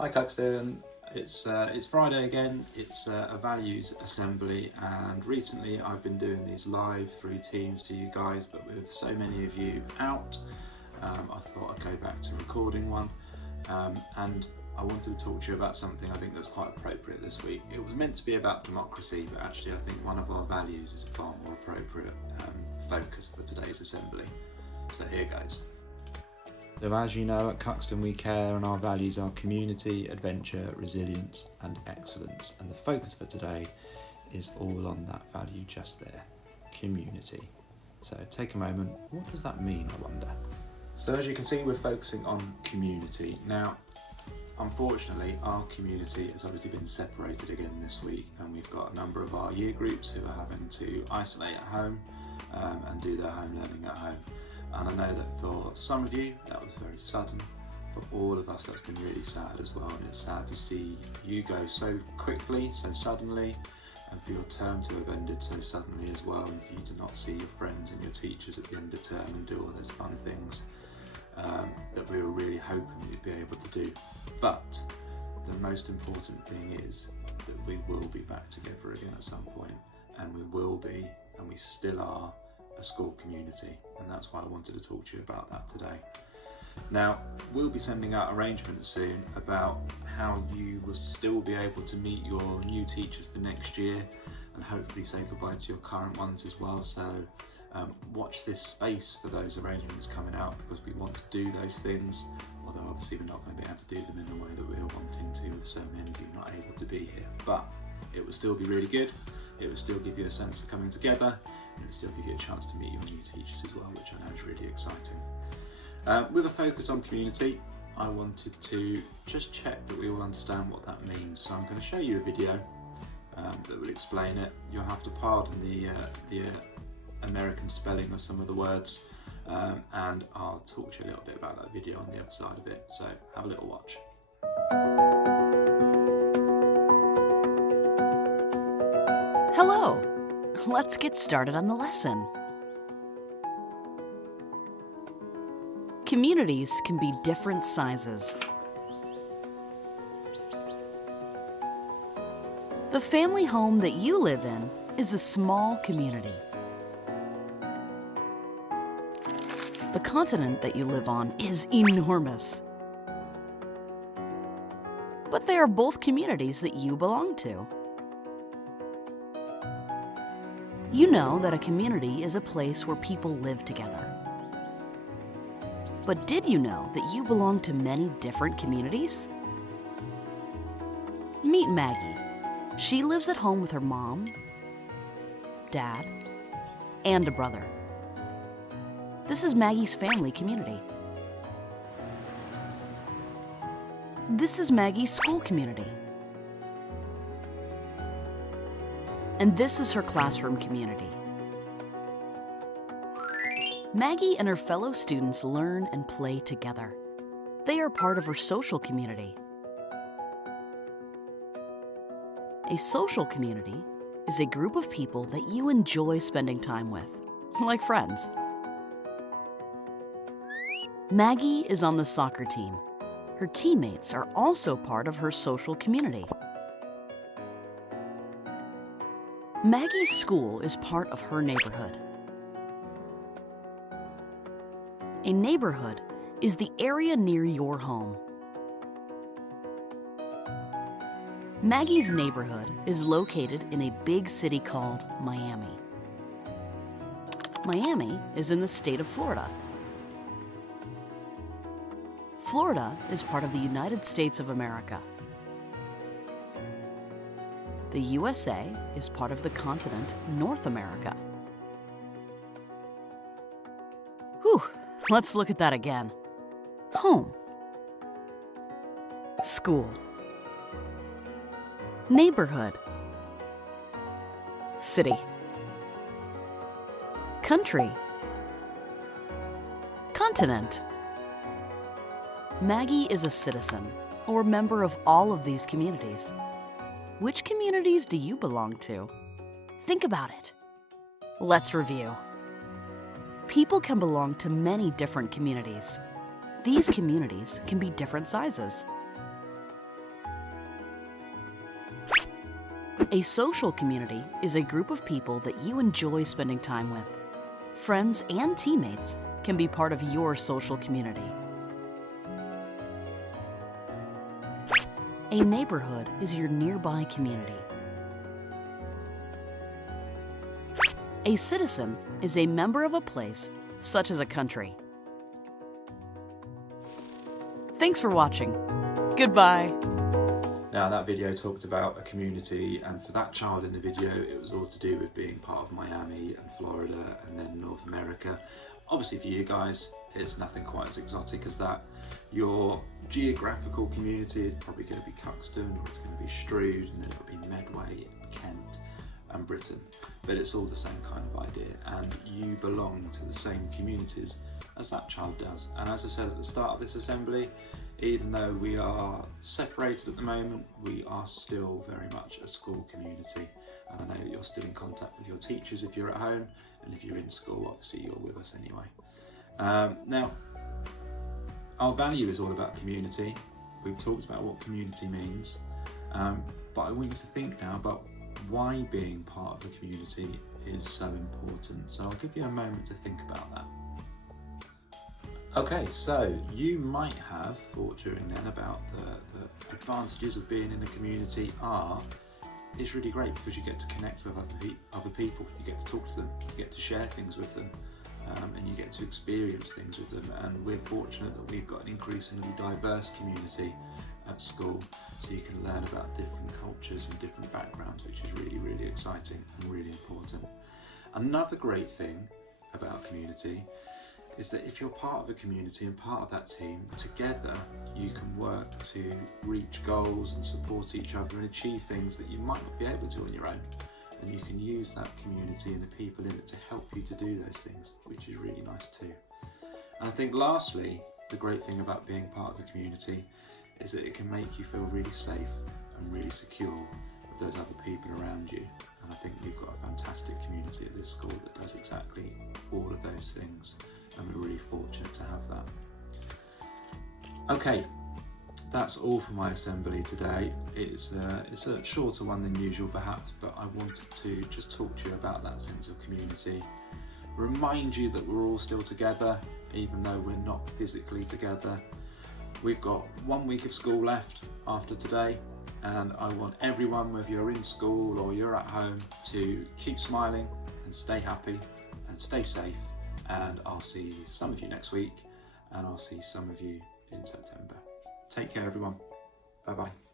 Hi Cuxton, it's Friday again. It's a values assembly, and recently I've been doing these live through Teams to you guys, but with so many of you out, I thought I'd go back to recording one, and I wanted to talk to you about something I think that's quite appropriate this week. It was meant to be about democracy, but actually I think one of our values is a far more appropriate focus for today's assembly. So here goes. So as you know, at Cuxton we care, and our values are community, adventure, resilience and excellence. And the focus for today is all on that value just there, community. So take a moment, what does that mean, I wonder? So as you can see, we're focusing on community. Now, unfortunately, our community has obviously been separated again this week, and we've got a number of our year groups who are having to isolate at home and do their home learning at home. And I know that for some of you that was very sudden. For all of us that's been really sad as well, and it's sad to see you go so quickly, so suddenly, and for your term to have ended so suddenly as well, and for you to not see your friends and your teachers at the end of term and do all those fun things that we were really hoping you'd be able to do. But the most important thing is that we will be back together again at some point, and we will be, and we still are, a school community, and that's why I wanted to talk to you about that today. Now, we'll be sending out arrangements soon about how you will still be able to meet your new teachers for next year and hopefully say goodbye to your current ones as well. So watch this space for those arrangements coming out, because we want to do those things, although obviously we're not going to be able to do them in the way that we're wanting to with so many of you not able to be here. But it will still be really good. It will still give you a sense of coming together, and it'll still give you a chance to meet your new teachers as well, which I know is really exciting. With a focus on community, I wanted to just check that we all understand what that means. So I'm going to show you a video that will explain it. You'll have to pardon the American spelling of some of the words, and I'll talk to you a little bit about that video on the other side of it. So have a little watch. Hello! Let's get started on the lesson. Communities can be different sizes. The family home that you live in is a small community. The continent that you live on is enormous. But they are both communities that you belong to. You know that a community is a place where people live together. But did you know that you belong to many different communities? Meet Maggie. She lives at home with her mom, dad, and a brother. This is Maggie's family community. This is Maggie's school community. And this is her classroom community. Maggie and her fellow students learn and play together. They are part of her social community. A social community is a group of people that you enjoy spending time with, like friends. Maggie is on the soccer team. Her teammates are also part of her social community. Maggie's school is part of her neighborhood. A neighborhood is the area near your home. Maggie's neighborhood is located in a big city called Miami. Miami is in the state of Florida. Florida is part of the United States of America. The USA is part of the continent North America. Whew, let's look at that again. Home. School. Neighborhood. City. Country. Continent. Maggie is a citizen, or member of all of these communities. Which communities do you belong to? Think about it. Let's review. People can belong to many different communities. These communities can be different sizes. A social community is a group of people that you enjoy spending time with. Friends and teammates can be part of your social community. A neighborhood is your nearby community. A citizen is a member of a place, such as a country. Thanks for watching. Goodbye. Now that video talked about a community, and for that child in the video it was all to do with being part of Miami and Florida and then North America. Obviously for you guys it's nothing quite as exotic as that. Your geographical community is probably going to be Cuxton, or it's going to be Strood, and then it'll be Medway, Kent and Britain. But it's all the same kind of idea, and you belong to the same communities as that child does. And as I said at the start of this assembly, even though we are separated at the moment, we are still very much a school community. And I know that you're still in contact with your teachers if you're at home, and if you're in school, obviously you're with us anyway. Now, our value is all about community. We've talked about what community means, but I want you to think now about why being part of a community is so important. So I'll give you a moment to think about that. Okay, so you might have thought during then about the advantages of being in a community it's really great because you get to connect with other people, you get to talk to them, you get to share things with them, and you get to experience things with them. And we're fortunate that we've got an increasingly diverse community at school, so you can learn about different cultures and different backgrounds, which is really, really exciting and really important. Another great thing about community is that if you're part of a community and part of that team, together you can work to reach goals and support each other and achieve things that you might not be able to on your own. And you can use that community and the people in it to help you to do those things, which is really nice too. And I think lastly, the great thing about being part of a community is that it can make you feel really safe and really secure with those other people around you. And I think we've got a fantastic community at this school that does exactly all of those things, and we're really fortunate to have that. Okay, that's all for my assembly today. It's a shorter one than usual perhaps, but I wanted to just talk to you about that sense of community. Remind you that we're all still together, even though we're not physically together. We've got 1 week of school left after today, and I want everyone, whether you're in school or you're at home, to keep smiling and stay happy and stay safe. And I'll see some of you next week, and I'll see some of you in September. Take care everyone. Bye bye.